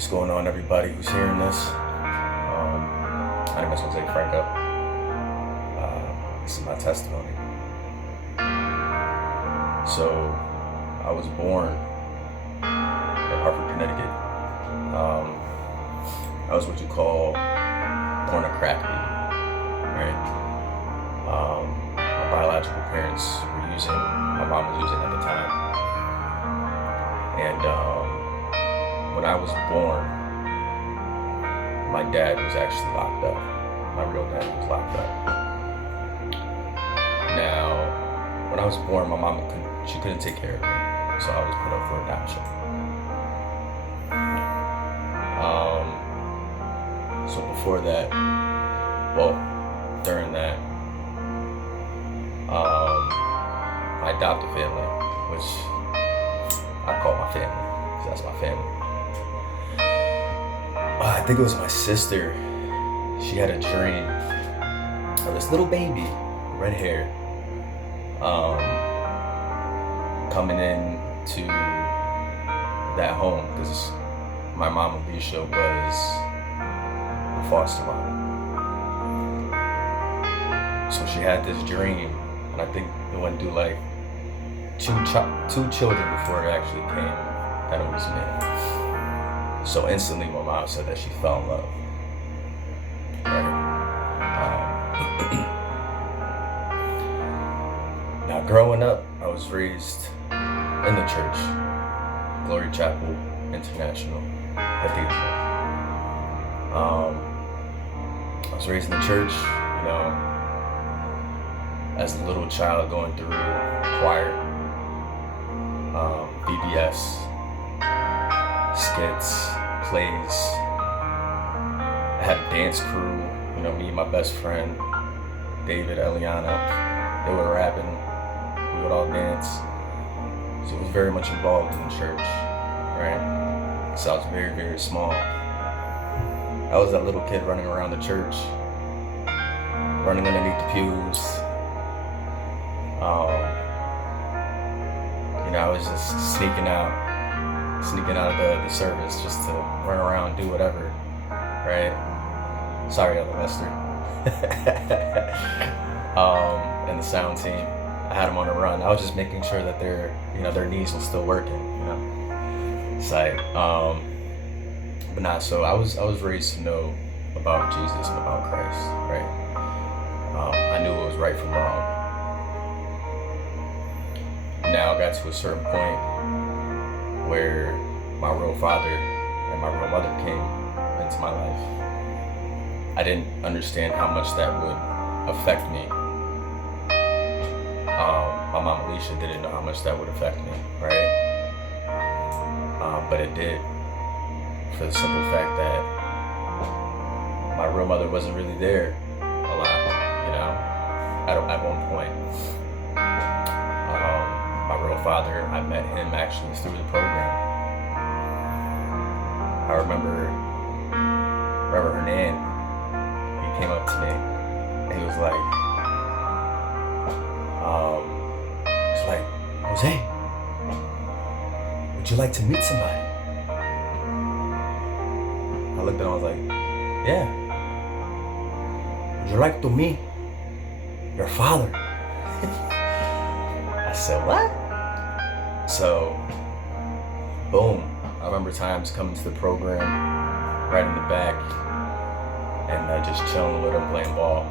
What's going on, everybody who's hearing this? My name is Franco. This is my testimony. So, I was born in Hartford, Connecticut. I was what you call born a crack baby, right? My biological parents were using, my mom was using at the time. And when I was born, my dad was actually locked up. My real dad was locked up. Now, when I was born, my mom couldn't take care of me, so I was put up for adoption. So before that, during that, my adopted family, which I call my family, because that's my family. I think it was my sister. She had a dream of this little baby, red hair, coming in to that home, because my mom, Alicia, was a foster mom. So she had this dream, and I think it went through like two children before it actually came that it was me. So instantly my mom said that she fell in love. Right? Now growing up, I was raised in the church, Glory Chapel International Cathedral. I was raised in the church, as a little child going through choir, VBS, skits, plays. I had a dance crew, me and my best friend, David, Eliana, they were rapping, we would all dance. So I was very much involved in the church, right? So I was very, very small. I was that little kid running around the church, running underneath the pews. I was just sneaking out of the service just to run around, do whatever, right? Sorry, other Lester. And the sound team, I had them on a run. I was just making sure that their knees were still working, It's like, but not so. I was raised to know about Jesus and about Christ, right? I knew what was right from wrong. Now I got to a certain point where my real father and my real mother came into my life. I didn't understand how much that would affect me. My mom Alicia didn't know how much that would affect me, right? But it did, for the simple fact that my real mother wasn't really there a lot, at one point. My real father, I met him actually through the program. I remember Hernan, he came up to me and he was like, Jose, would you like to meet somebody? I looked at him, I was like, yeah. Would you like to meet your father? I said, what? So, boom. I remember times coming to the program, right in the back, and just chilling with him, playing ball.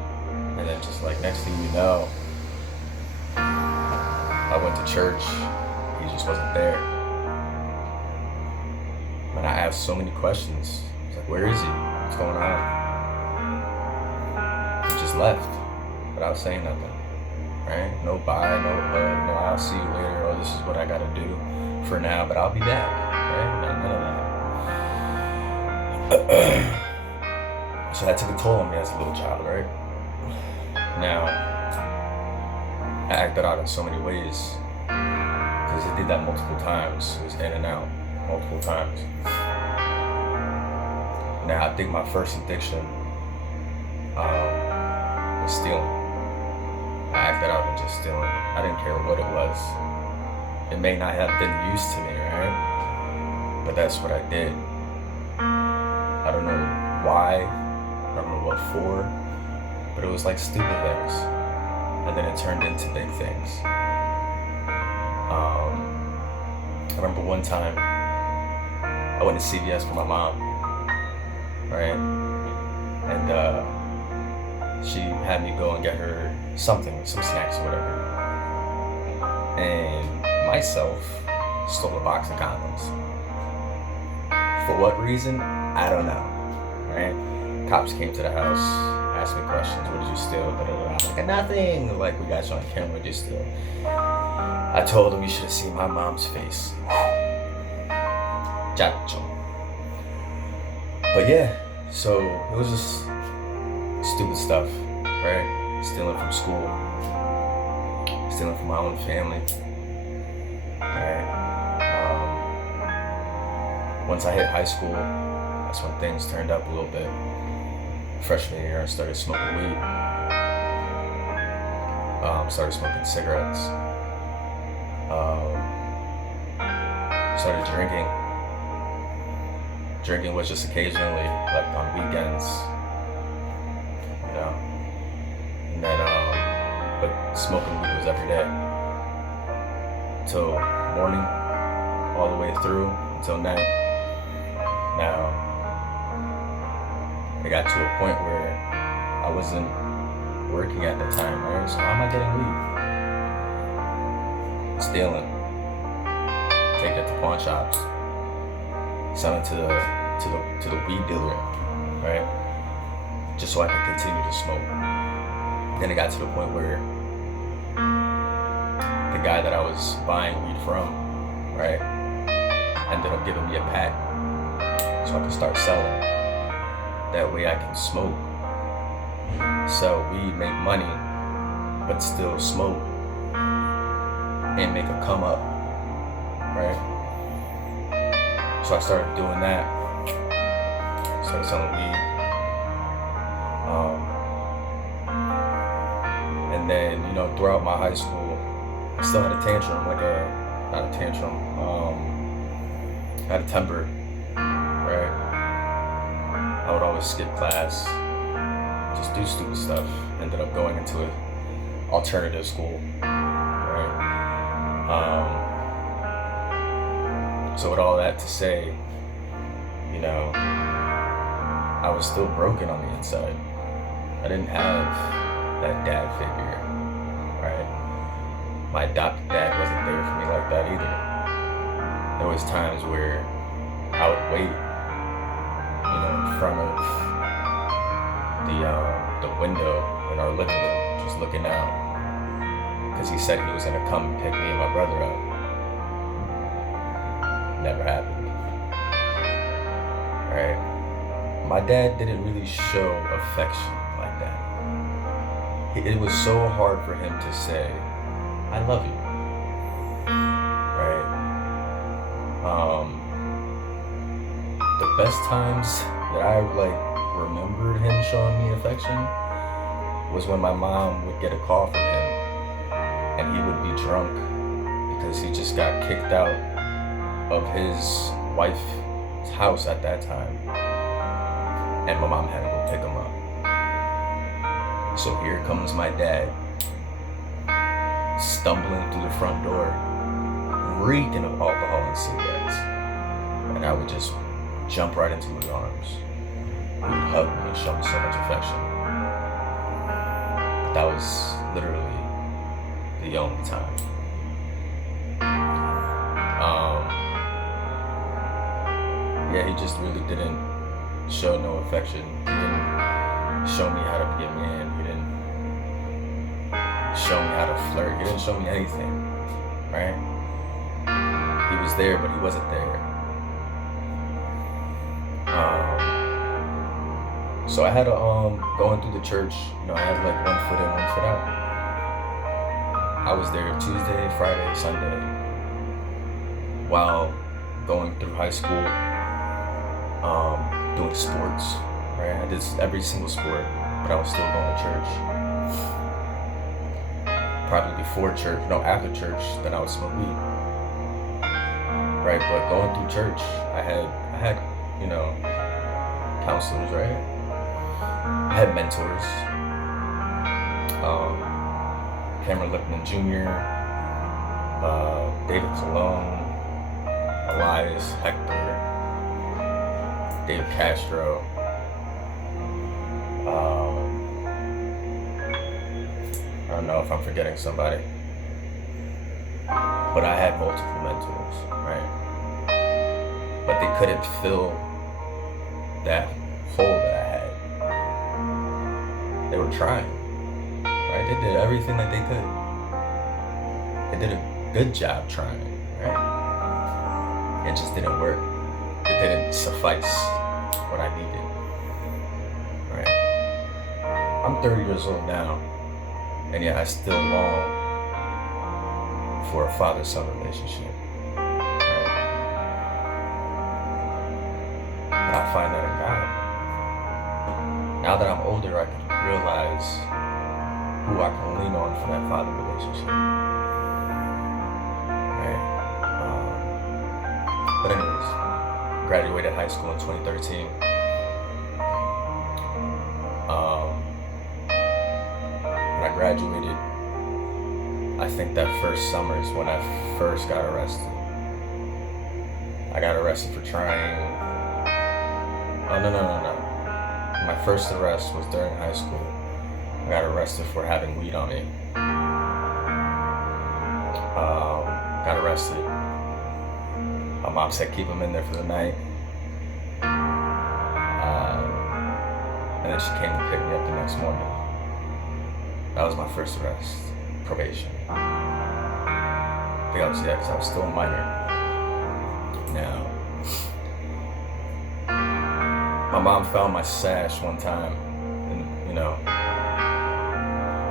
And then just like next thing you know, I went to church, he just wasn't there. And I asked so many questions. I was like, where is he? What's going on? He just left without saying nothing. Right? No bye, no hug, no I'll see you later, or this is what I gotta do for now, but I'll be back. Right? None of that. So that took a toll on me as a little child, right? Now, I acted out in so many ways, because I did that multiple times. It was in and out multiple times. Now, I think my first addiction was stealing. I acted out and just stealing. I didn't care what it was. It may not have been used to me, right? But that's what I did. I don't know why, I don't know what for, but it was like stupid things. And then it turned into big things. I remember one time I went to CVS for my mom, right? And she had me go and get her something, some snacks or whatever. And myself stole a box of condoms. For what reason? I don't know, right? Cops came to the house, asked me questions. What did you steal? Da, da, da. I'm like, nothing. Like, we got you on camera. What did you steal? I told him you should have seen my mom's face. Chacho. But yeah, so it was just stupid stuff, right? Stealing from school, stealing from my own family, right? Once I hit high school, that's when things turned up a little bit. Freshman year, I started smoking weed, started smoking cigarettes, started drinking. Drinking was just occasionally, like on weekends, you know. And then, but smoking weed was every day, till morning, all the way through until night. Now, I got to a point where I wasn't working at the time, right? So how am I getting weed? Stealing, take it to pawn shops, selling to the weed dealer, right? Just so I could continue to smoke. Then it got to the point where the guy that I was buying weed from, right, ended up giving me a pack so I could start selling. That way I can smoke, sell weed, make money, but still smoke and make a come up, right? So I started doing that. Started selling weed. And then, you know, throughout my high school, I still had a tantrum, not a tantrum, I had a temper, right? I would always skip class, just do stupid stuff. Ended up going into an alternative school, right? So with all that to say, you know, I was still broken on the inside. I didn't have that dad figure, right? My adopted dad wasn't there for me like that either. There was times where I would wait, you know, in front of the window in our living room, just looking out, because he said he was gonna come pick me and my brother up. Never happened, right? My dad didn't really show affection like that. It was so hard for him to say, I love you, right? The best times that I remembered him showing me affection was when my mom would get a call from him and he would be drunk because he just got kicked out of his wife's house at that time, and my mom had to go pick him up. So here comes my dad stumbling through the front door, reeking of alcohol and cigarettes, and I would just jump right into his arms. He would hug me and show me so much affection. But that was literally the only time. Yeah, he just really didn't show no affection. He didn't show me how to be a man. He didn't show me how to flirt. He didn't show me anything, right? He was there, but he wasn't there. So I had to, going through the church, you know, I had like 1 foot in, 1 foot out. I was there Tuesday, Friday, Sunday, while going through high school, doing sports, right? I did every single sport, but I was still going to church. Probably before church, no, after church, then I would smoke weed, right? But going through church, I had, you know, counselors, right? I had mentors. Cameron Lipman Jr., David Colon, Elias Hector, David Castro. I don't know if I'm forgetting somebody, but I had multiple mentors, right? But they couldn't fill that hole that I had. They were trying, right? They did everything that they could. They did a good job trying, right? It just didn't work. It didn't suffice what I needed, right? I'm 30 years old now, and yet I still long for a father-son relationship, right? But I find that in God. Now that I'm older, I can realize who I can lean on for that father relationship, right? But anyways, graduated high school in 2013. When I graduated, I think that first summer is when I first got arrested. I got arrested for trying. Oh, no. My first arrest was during high school. I got arrested for having weed on me. Got arrested. My mom said keep him in there for the night. And then she came to pick me up the next morning. That was my first arrest. Probation. I think I was, because I was still a minor. Now, my mom found my sash one time, and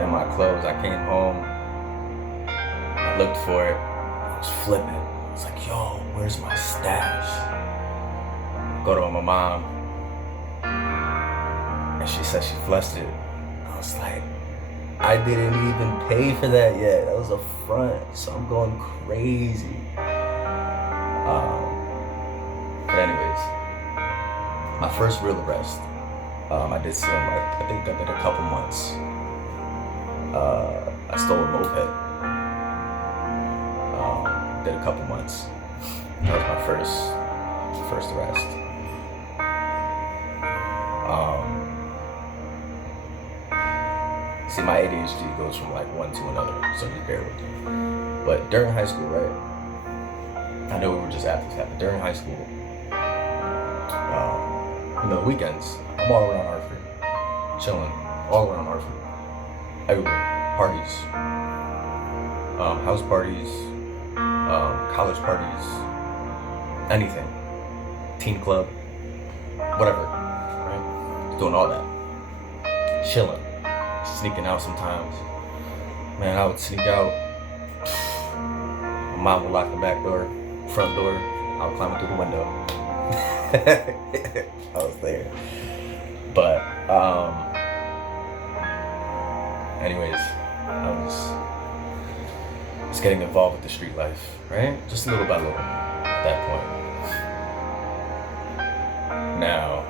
in my clothes. I came home, I looked for it, I was flipping. I was like, yo, where's my stash? I go to my mom, and she said she flushed it. I was like, I didn't even pay for that yet. That was a front, so I'm going crazy. But anyways, my first real arrest, I did some, I think I did a couple months. I stole a moped. Did a couple months. That was my first arrest. See, my ADHD goes from like one to another, so just bear with me. But during high school, right? I know we were just after that, but during high school, the weekends, I'm all around Hartford, chilling, all around Hartford, everywhere, parties, house parties, college parties, anything, teen club, whatever, right? Doing all that, chilling. Sneaking out sometimes. Man, I would sneak out. My mom would lock the back door, front door. I would climb through the window. I was there. But, anyways, I was getting involved with the street life, right? Just little by little at that point. Now,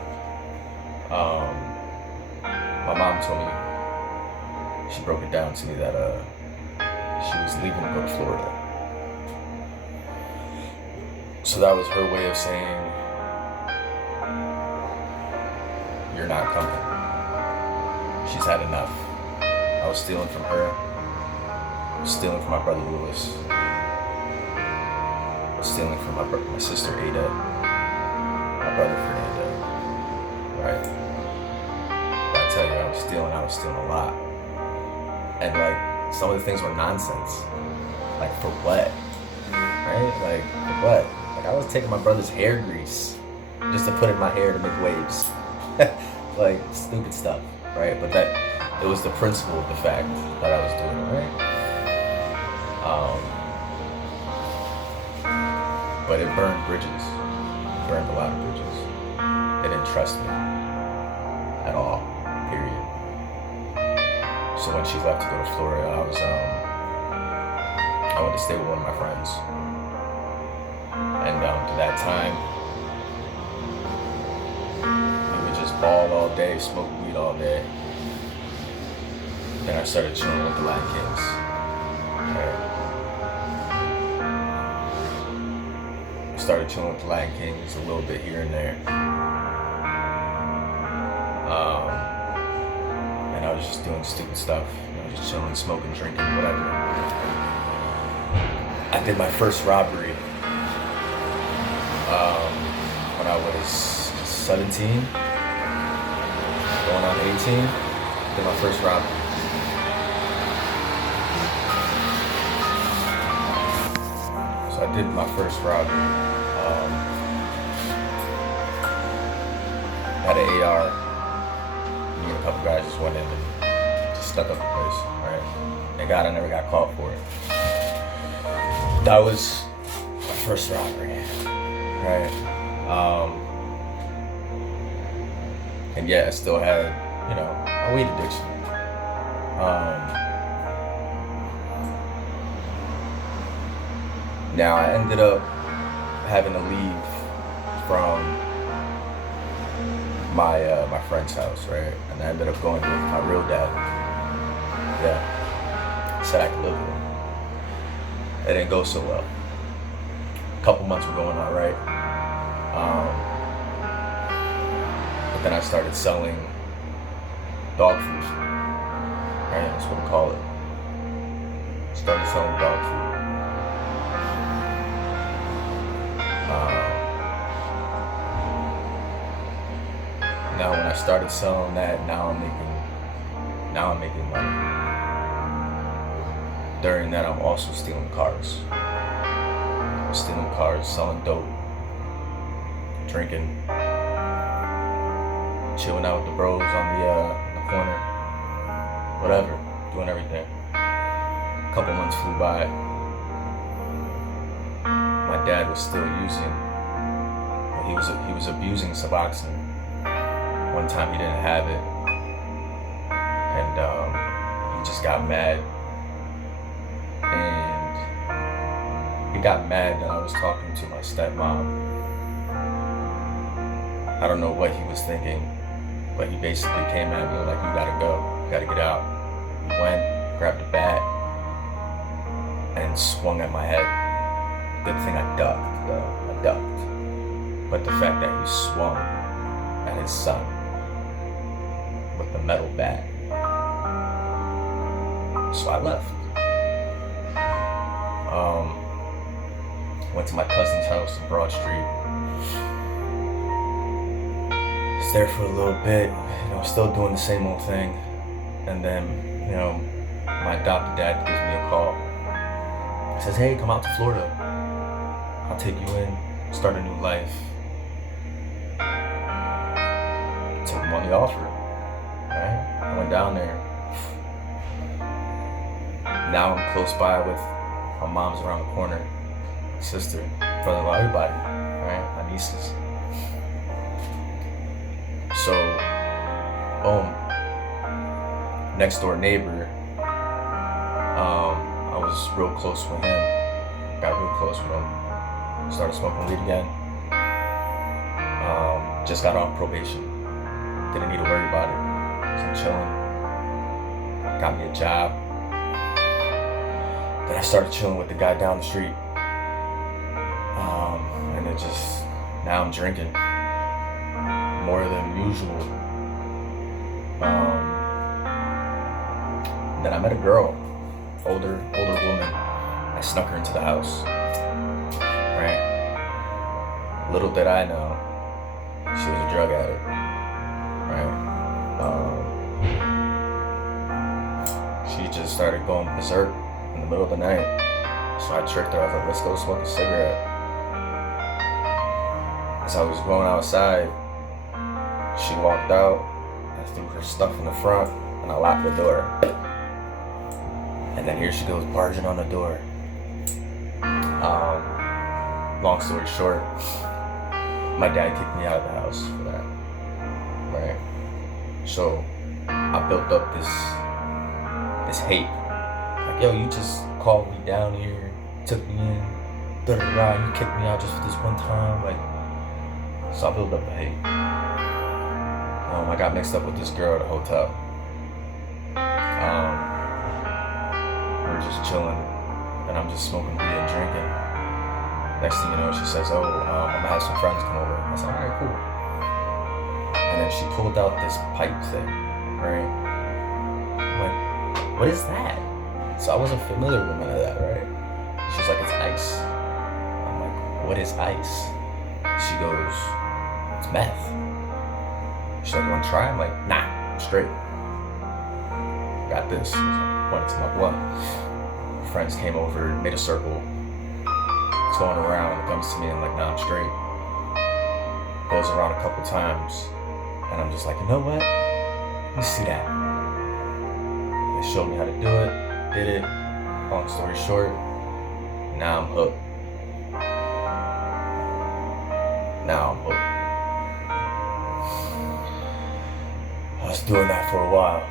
my mom told me, she broke it down to me that she was leaving to go to Florida. So that was her way of saying, you're not coming. She's had enough. I was stealing from her. I was stealing from my brother Lewis. I was stealing from my sister Ada. My brother Fernando. Right? But I tell you, I was stealing a lot. And like, some of the things were nonsense. Like, for what? Right? Like, for what? Like, I was taking my brother's hair grease just to put in my hair to make waves. Like, stupid stuff, right? But it was the principle of the fact that I was doing it, right? But it burned bridges. Burned a lot of bridges. They didn't trust me at all, period. So when she left to go to Florida, I went to stay with one of my friends. And to that time, we would ball all day, smoke weed all day. Then I started chilling with the Latin Kings. Right? I started chilling with the Latin Kings a little bit here and there. And I was just doing stupid stuff. Just chilling, smoking, drinking, whatever. I did my first robbery when I was 17, going on 18. Did my first robbery. So I did my first robbery. Had an AR. Me and a couple guys just went in and just stuck up the place. Right? Thank God I never got caught for it. That was my first robbery. Right? And yeah, I still had, a weed addiction. Now I ended up having to leave from my friend's house, right? And I ended up going with my real dad. Yeah, said I could live with him. It didn't go so well. A couple months were going all right. But then I started selling dog food. Right, that's what we call it. Started selling dog food. Now when I started selling that, now I'm making money. During that, I'm also stealing cars. Selling dope, drinking, chilling out with the bros on the corner, whatever, doing everything. A couple months flew by. My dad was still using. He was abusing Suboxone. One time he didn't have it, and he just got mad. And he got mad that I was talking to my stepmom. I don't know what he was thinking, but he basically came at me like, "You gotta go, you gotta get out." He went, grabbed a bat, and swung at my head. Good thing I ducked, though. I ducked. But the fact that he swung at his son with the metal bat. So I left. Went to my cousin's house in Broad Street. Was there for a little bit, still doing the same old thing. And then, my adopted dad gives me a call. He says, "Hey, come out to Florida. I'll take you in, start a new life." Took him on the offer. Right? I went down there. Now I'm close by with my mom's around the corner, my sister, brother-in-law, everybody, right? My nieces. So, boom. Next door neighbor, I was real close with him. Got real close with him. Started smoking weed again. Just got off probation. Didn't need to worry about it. So I'm chilling. Got me a job. Then I started chilling with the guy down the street. And now I'm drinking more than usual. Then I met a girl, older woman. I snuck her into the house. Right? Little did I know, she was a drug addict. Right? She just started going berserk in the middle of the night. So I tricked her. I was like, "Let's go smoke a cigarette." As I was going outside, she walked out. I threw her stuff in the front, and I locked the door. And then here she goes barging on the door. Long story short, my dad kicked me out of the house for that. Right? So I built up this hate. Like, "Yo, you just called me down here, took me in, you kicked me out just for this one time." Like, so I built up the hate. I got mixed up with this girl at a hotel. We were just chilling, and I'm just smoking weed and drinking. Next thing you know, she says, "Oh, I'm gonna have some friends come over." I said, "All right, cool." And then she pulled out this pipe thing, right? I'm like, "What is that?" So I wasn't familiar with none of that, right? She's like, "It's ice." I'm like, "What is ice?" She goes, "It's meth." She's like, "You wanna try?" I'm like, "Nah, I'm straight. Got this." Pointed to my blunt. Friends came over, made a circle. It's going around, comes to me, and I'm like, "Nah, I'm straight." Goes around a couple times, and I'm just like, "You know what? Let me see that." They showed me how to do it, did it. Long story short, now I'm hooked. Now I'm hooked. I was doing that for a while.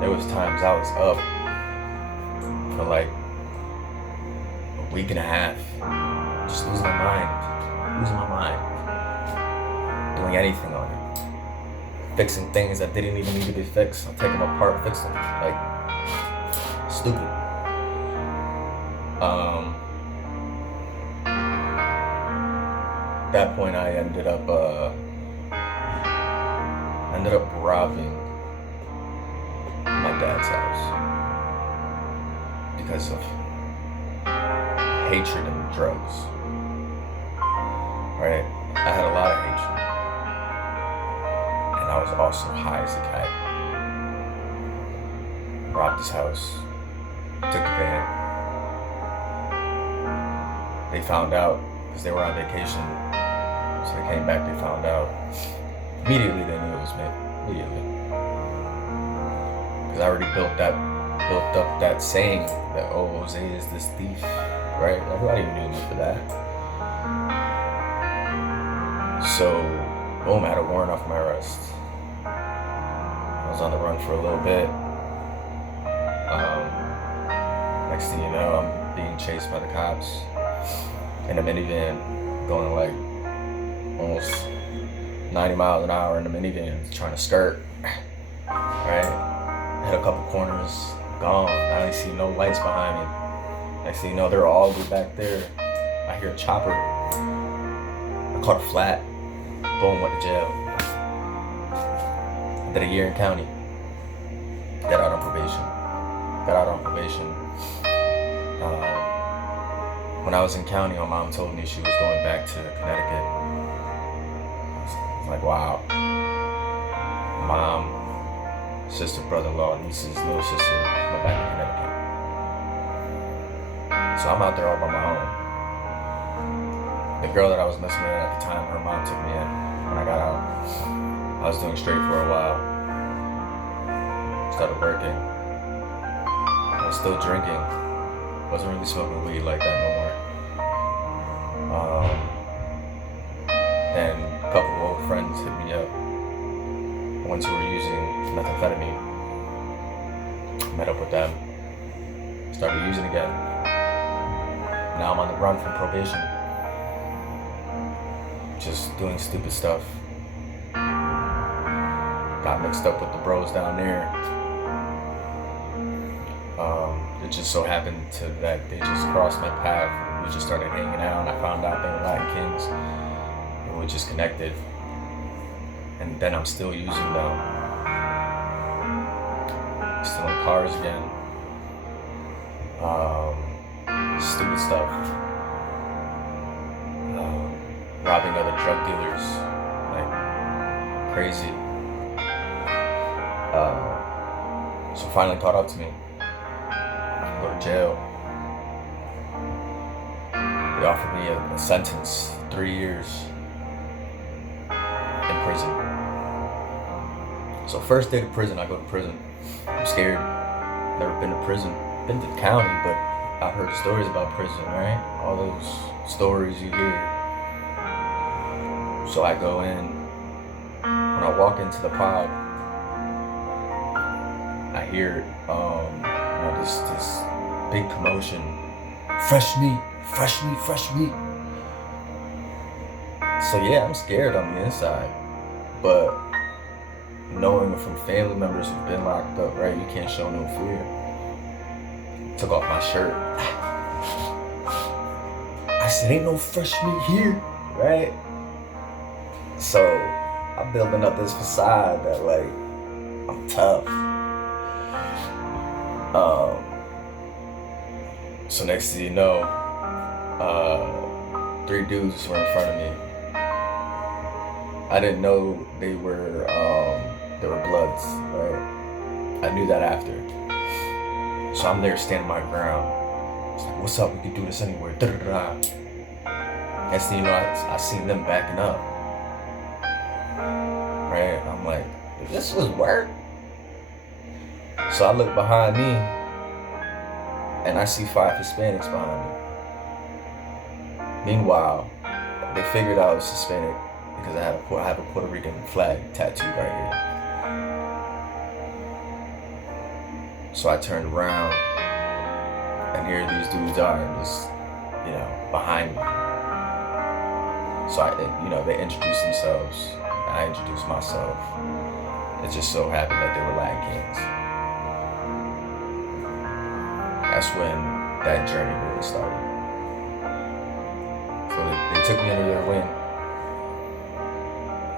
There was times I was up for like a week and a half, just losing my mind, doing anything on it, fixing things that didn't even need to be fixed. I'll take them apart, fix them, like stupid. At that point, I ended up robbing my dad's house because of hatred and drugs. Right? I had a lot of hatred, and I was also high as a kite. Robbed his house, took the van. They found out because they were on vacation, so they came back. They found out immediately. They knew it was me. Immediately. Because I already built up that saying that, "Oh, Jose is this thief," right? Everybody knew me for that. So, boom, I had a warrant off my arrest. I was on the run for a little bit. Next thing you know, I'm being chased by the cops in a minivan, going like almost 90 miles an hour in the minivan, trying to skirt, right? Hit a couple corners, gone. I didn't see no lights behind me. Next thing you know, they're all back there. I hear a chopper. I caught a flat. Boom, went to jail. I did a year in county. Got out on probation. When I was in county, my mom told me she was going back to Connecticut. I was like, wow. Mom, sister, brother-in-law, nieces, little sister, went back to Connecticut. So I'm out there all by my own. The girl that I was messing with at the time, her mom took me in when I got out. I was doing straight for a while. Started working. I was still drinking. Wasn't really smoking weed like that no more. Then a couple of old friends hit me up. Ones who were using methamphetamine. Met up with them. Started using again. Now I'm on the run from probation. Just doing stupid stuff. Got mixed up with the bros down there. It just so happened that they just crossed my path. We just started hanging out, and I found out they were Latin Kings, and we just connected. And then I'm still using them. Still in cars again. Stupid stuff. Robbing other drug dealers, like crazy. So finally caught up to me. Go to jail. They offered me a sentence, 3 years in prison. So first day to prison, I go to prison. I'm scared. Never been to prison. Been to the county, but I've heard stories about prison, right? All those stories you hear. So I go in. When I walk into the pod, I hear this big commotion. Fresh meat. So yeah, I'm scared on the inside, but knowing from family members who've been locked up, right, you can't show no fear. Took off my shirt. I said, ain't no fresh meat here, right? So I'm building up this facade that like I'm tough. So next thing you know, 3 dudes were in front of me. I didn't know they were Bloods, right? I knew that after. So I'm there standing my ground. It's like, what's up? We can do this anywhere. Da-da-da-da. Next thing you know, I seen them backing up. Right? I'm like, this was work. So I look behind me and I see 5 Hispanics behind me. Meanwhile, they figured I was Hispanic because I have a Puerto Rican flag tattooed right here. So I turned around and here these dudes are just, behind me. So they introduced themselves and I introduced myself. It just so happened that they were Latin Kings. That's when that journey really started. So they took me under their wing.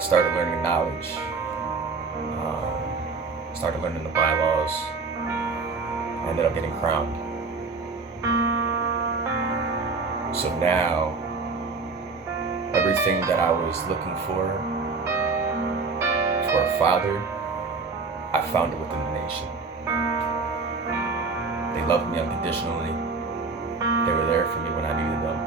Started learning knowledge. Started learning the bylaws. I ended up getting crowned. So now, everything that I was looking for a father, I found it within the nation. They loved me unconditionally. They were there for me when I needed them.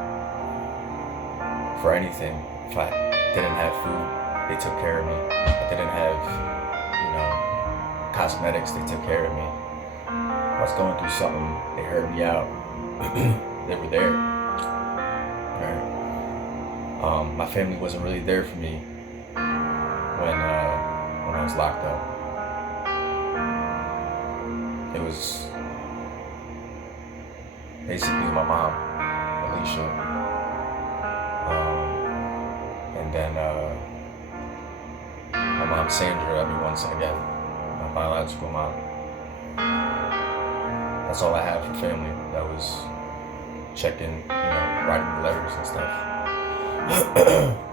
For anything, if I didn't have food, they took care of me. If I didn't have, cosmetics, they took care of me. If I was going through something, they heard me out. They were there. Right? My family wasn't really there for me when I was locked up. It was basically my mom, Alicia, and then my mom, Sandra, every once and again, my biological mom. That's all I had for family. That was checking, writing the letters and stuff.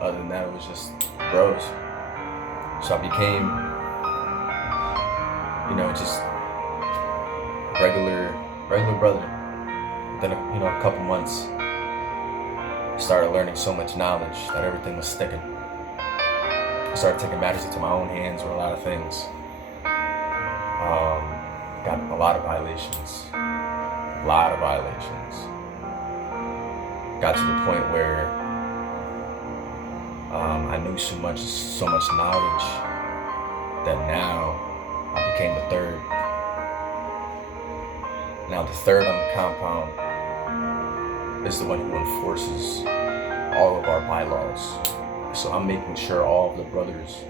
Other than that, it was just bros. So I became, just regular brother. Then, a couple months, I started learning so much knowledge that everything was sticking. I started taking matters into my own hands with a lot of things. Got a lot of violations. Got to the point where I knew so much knowledge that now I became the third. Now the third on the compound is the one who enforces all of our bylaws. So I'm making sure all of the brothers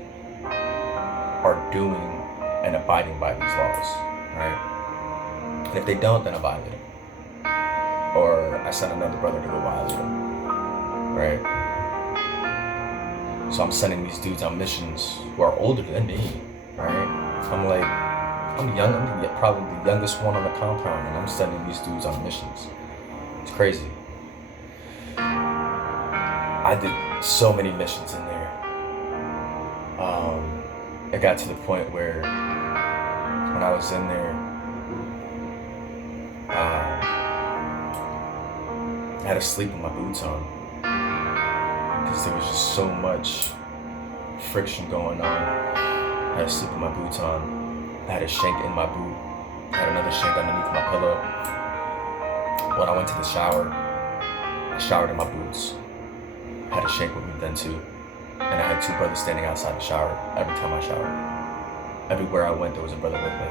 are doing and abiding by these laws, right? And if they don't, then I violate them. Or I send another brother to go violate them, right? So I'm sending these dudes on missions who are older than me, right? I'm probably the youngest one on the compound, and I'm sending these dudes on missions. It's crazy. I did so many missions in there. It got to the point where when I was in there, I had to sleep with my boots on because there was just so much friction going on. I had to sleep with my boots on. I had a shank in my boot. I had another shank underneath my pillow. When I went to the shower, I showered in my boots. I had a shank with me then too. And I had 2 brothers standing outside the shower every time I showered. Everywhere I went, there was a brother with me.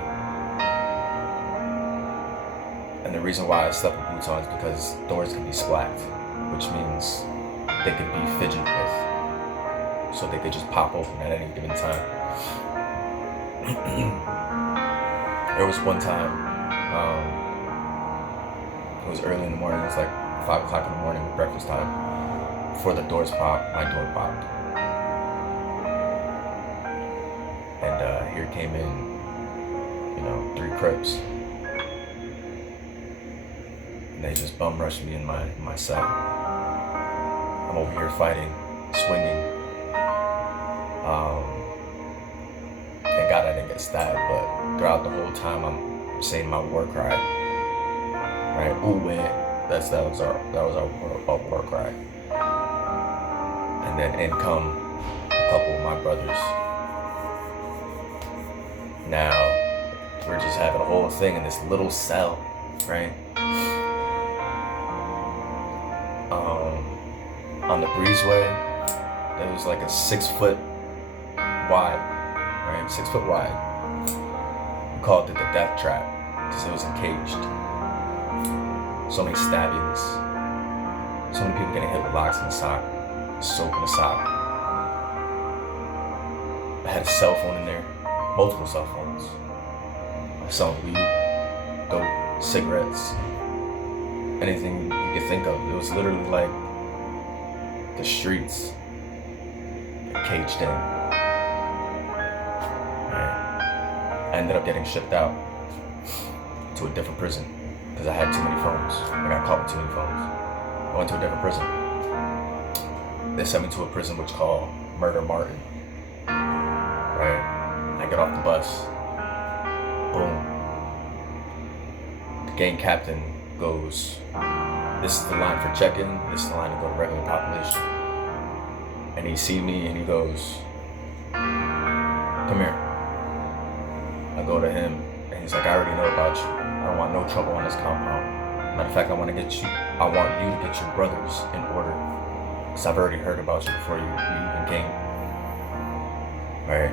And the reason why I slept with boots on is because doors can be splacked, which means they could be fidgeted with. So they could just pop open at any given time. There was one time, it was early in the morning, it was like 5 o'clock in the morning, breakfast time. before the doors popped, my door popped. And here came in, 3 Crips. And they just bum rushed me in my cell. I'm over here fighting, swinging. Thank God I didn't get stabbed, but throughout the whole time I'm saying my war cry. Right? Ooh, man. That was our war cry. And then in come a couple of my brothers. Now we're just having a whole thing in this little cell, right? On the breezeway, there was like a 6 foot wide, right? 6 foot wide. We called it the death trap because it was encaged. So many stabbings, so many people getting hit with locks in the sock, soap in the sock. I had a cell phone in there, multiple cell phones. I was selling weed, dope, cigarettes, anything you could think of. It was literally like the streets caged in. Right. I ended up getting shipped out to a different prison because I had too many phones. I got caught with too many phones. I went to a different prison. They sent me to a prison which called Murder Martin. Right? I get off the bus. Boom. The gang captain goes, "This is the line for check-in. This is the line to go to regular population." And he see me and he goes, "Come here." I go to him and he's like, "I already know about you. I don't want no trouble on this compound. Matter of fact, I want you to get your brothers in order. Because I've already heard about you before you even came." Right?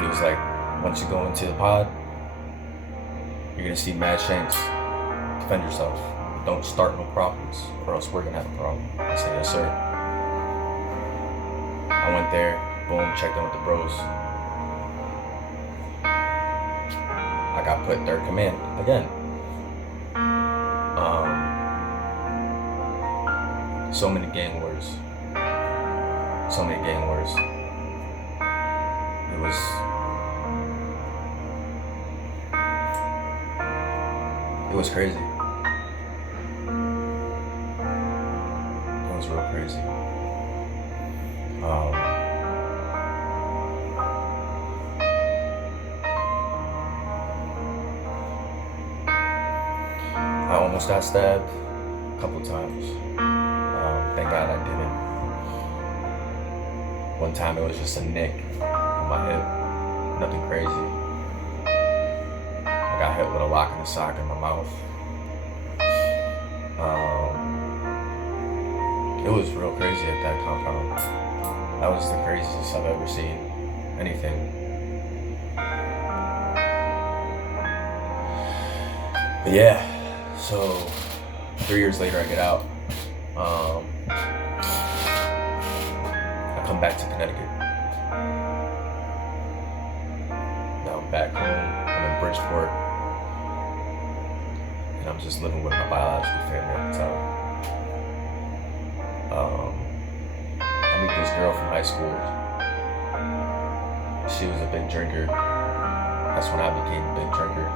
He was like, "Once you go into the pod, you're gonna see mad shanks. Defend yourself. Don't start no problems, or else we're gonna have a problem." I said, "Yes, sir." I went there, boom, checked in with the bros. I got put third command again. So many gang wars. So many gang wars. It was crazy. It was real crazy. I almost got stabbed a couple times. Thank God I didn't. One time it was just a nick on my hip. Nothing crazy. I got hit with a lock in the sock in my mouth. It was real crazy at that compound. That was the craziest I've ever seen anything. But yeah, so 3 years later I get out. I come back to Connecticut. Now I'm back home. I'm in Bridgeport. And I'm just living with my biological family at the time. I meet this girl from high school. She was a big drinker. That's when I became a big drinker.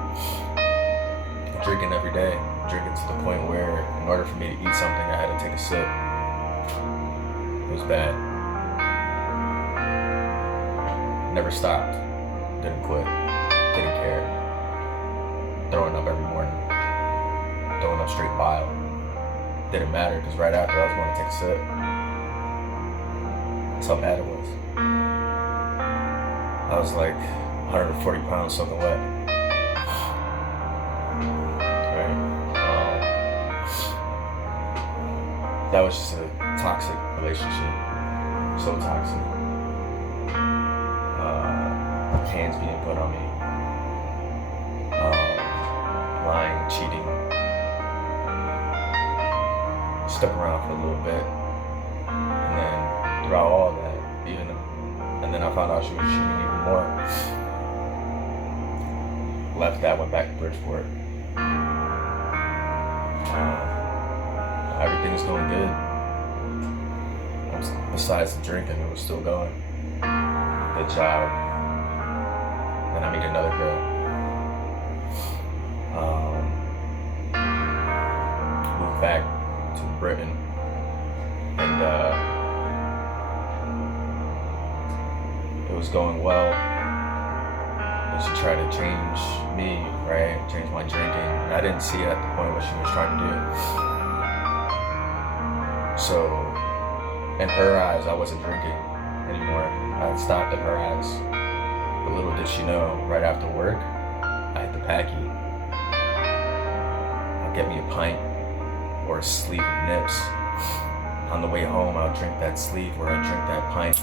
Drinking every day. Drinking to the point where in order for me to eat something, I had to take a sip. It was bad. Never stopped. Didn't quit. Didn't care. Throwing up every morning. Throwing up straight bile. Didn't matter because right after I was going to take a sip. That's how bad it was. I was like 140 pounds soaking wet. Right? That was just a toxic relationship. So toxic. Hands being put on me. Lying, cheating. Stuck around for a little bit. And then throughout all that, and then I found out she was cheating even more. Left that, went back to Bridgeport. Everything is going good. besides the drinking, it was still going. Good job. Then I meet another girl. Moved back to Britain, and it was going well. And she tried to change me, right? Change my drinking. And I didn't see it at the point what she was trying to do. So, in her eyes, I wasn't drinking anymore. I had stopped in her eyes. But little did she know, right after work, I hit the packy. I'd get me a pint or a sleeve of nips. On the way home, I'll drink that sleeve or I'll drink that pint.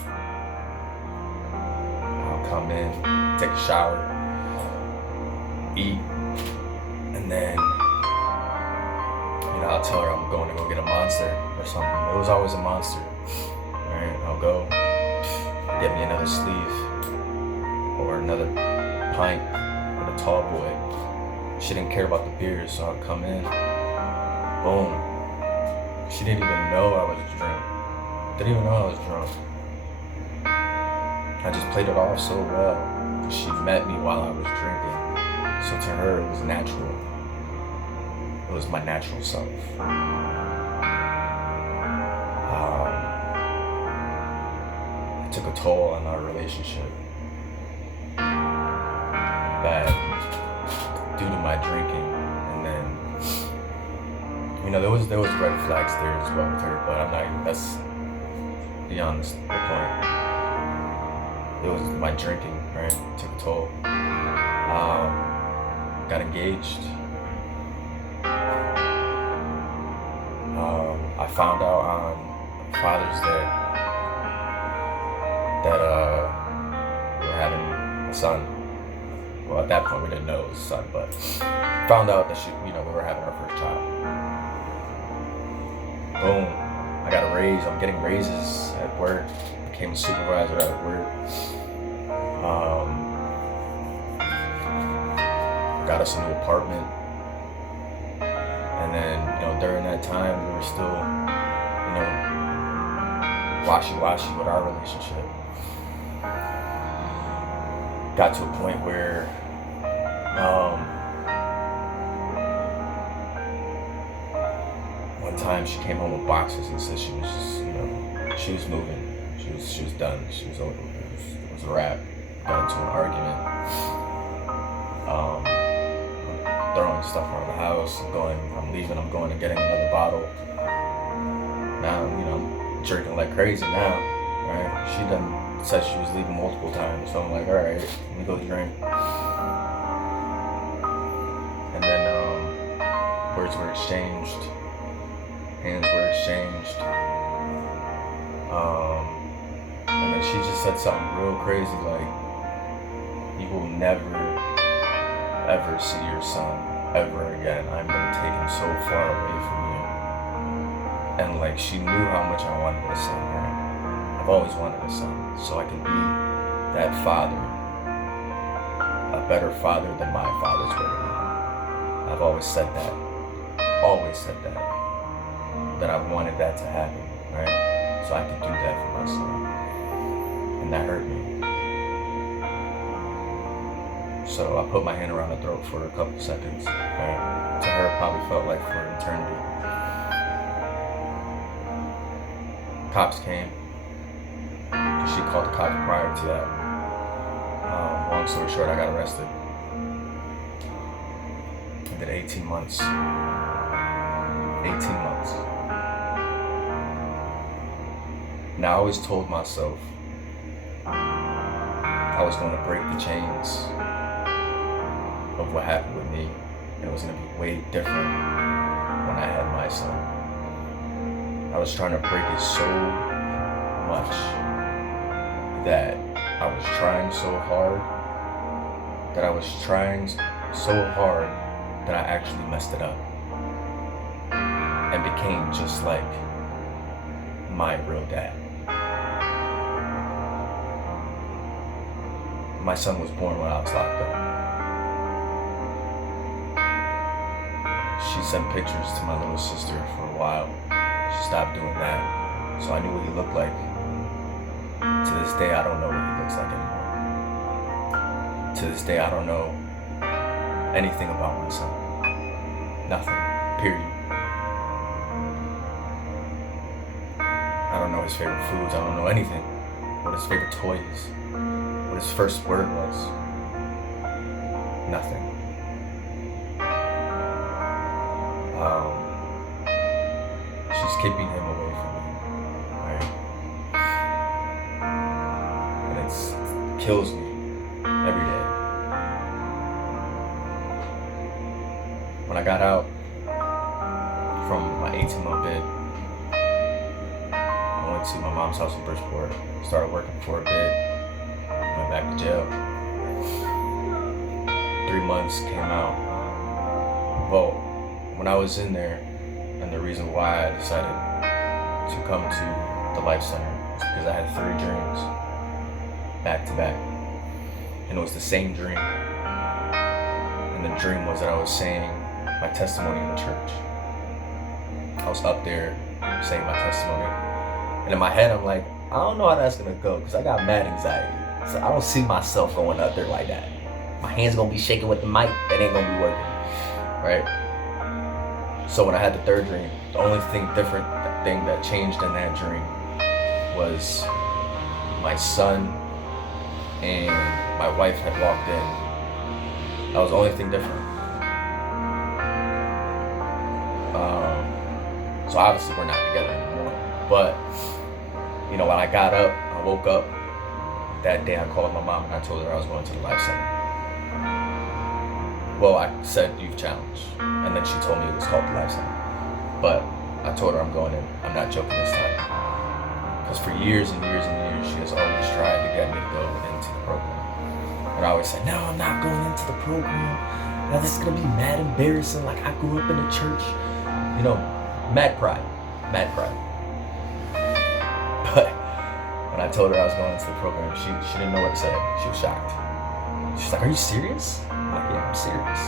I'll come in, take a shower, eat, and then, I'll tell her I'm going to go get a Monster or something. It was always a Monster. Alright, I'll go get me another sleeve or another pint with a tall boy. She didn't care about the beer, so I'd come in, boom. She didn't even know I was drunk. Didn't even know I was drunk. I just played it off so well because she met me while I was drinking. So to her, it was natural. It was my natural self. It took a toll on our relationship. Bad. Due to my drinking. And then, there was red flags there as well with her, but I'm not even, that's beyond the point. It was my drinking, right? It took a toll. Got engaged. I found out on Father's Day that we were having a son. Well, at that point we didn't know it was a son, but found out that we were having our first child. Boom. I got a raise. I'm getting raises at work. Became a supervisor at work. Got us a new apartment. And then, during that time, we were still, washy-washy with our relationship. Got to a point where, one time she came home with boxes and said she was just, she was moving. She was done. She was over. It was a wrap. Got into an argument. Throwing stuff around the house, I'm leaving, I'm going and getting another bottle. Now, I'm drinking like crazy now, right? She done said she was leaving multiple times, so I'm like, alright, let me go drink. And then, words were exchanged, hands were exchanged. And then she just said something real crazy, like, you will never ever see your son ever again. I'm gonna take him so far away from you. And like, she knew how much I wanted a son, right? I've always wanted a son, so I can be that father, a better father than my fathers were to me. I've always said that, that I wanted that to happen, right? So I could do that for my son. And that hurt me. So I put my hand around her throat for a couple seconds. Right? To her, it probably felt like for an eternity. Cops came. She called the cops prior to that. Long story short, I got arrested. I did 18 months. 18 months. Now I always told myself I was going to break the chains of what happened with me. It was going to be way different when I had my son. I was trying to break it so much that I was trying so hard that I actually messed it up and became just like my real dad. My son was born when I was locked up. She sent pictures to my little sister for a while. She stopped doing that. So I knew what he looked like To this day, I don't know what he looks like anymore. To this day, I don't know anything about my son. Nothing. Period. I don't know his favorite foods. I don't know anything. What his favorite toy is. What his first word was. Nothing. She's keeping him away from me. Right? And it kills me every day. When I got out from my 18-month bid, I went to my mom's house in Bridgeport, started working for a bit, went back to jail. 3 months, came out. Well, when I was in there, and the reason why I decided to come to the Life Center is because I had 3 dreams back to back. And it was the same dream. And the dream was that I was saying my testimony in the church. I was up there saying my testimony. And in my head, I'm like, I don't know how that's gonna go because I got mad anxiety. So I don't see myself going up there like that. My hands gonna be shaking with the mic. That ain't gonna be working, right? So when I had the 3rd dream, the only thing that changed in that dream was my son and my wife had walked in. That was the only thing different. So obviously we're not together anymore. But, when I got up, I woke up that day, I called my mom and I told her I was going to the Life Center. Well, I said youth challenge, and then she told me it was called the Life Center. But I told her I'm going in. I'm not joking this time. Because for years and years and years, she has always tried to get me to go into the program. And I always said, no, I'm not going into the program. Now this is going to be mad embarrassing. Like I grew up in the church. Mad pride. But when I told her I was going into the program, she didn't know what to say. She was shocked. She's like, are you serious? I'm like, yeah, I'm serious.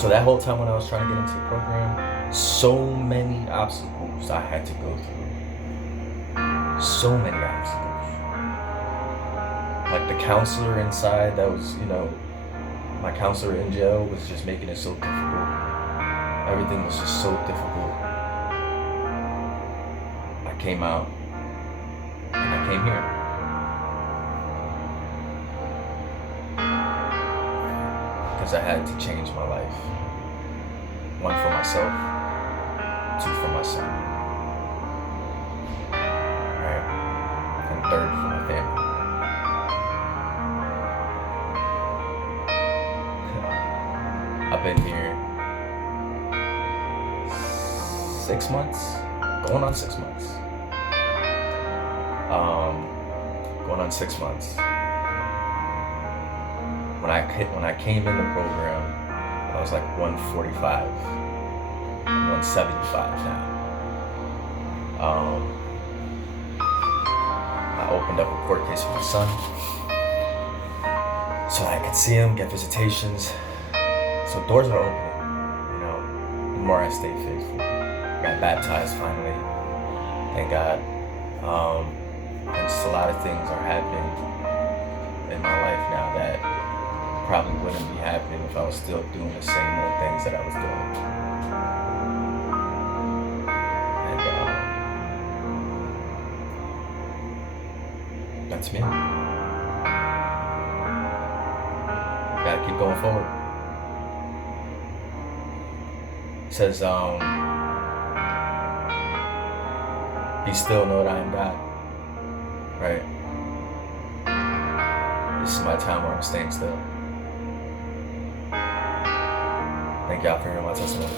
So that whole time when I was trying to get into the program, so many obstacles I had to go through. So many obstacles. Like the counselor inside that was, my counselor in jail was just making it so difficult. Everything was just so difficult. I came out and I came here. Because I had to change my life. 1 for myself, 2 for my son. Right? And 3rd for my family. I've been here 6 months, going on 6 months. Going on 6 months. When I came in the program, I was like 145, 175 now. I opened up a court case for my son, so I could see him, get visitations. So doors are opening, the more I stay faithful. I got baptized finally, thank God. And just a lot of things are happening in my life now that probably wouldn't be happening if I was still doing the same old things that I was doing. And that's me. Gotta keep going forward. It says, be still, know that I am God. Right? This is my time where I'm staying still. Thank y'all for hearing my testimony.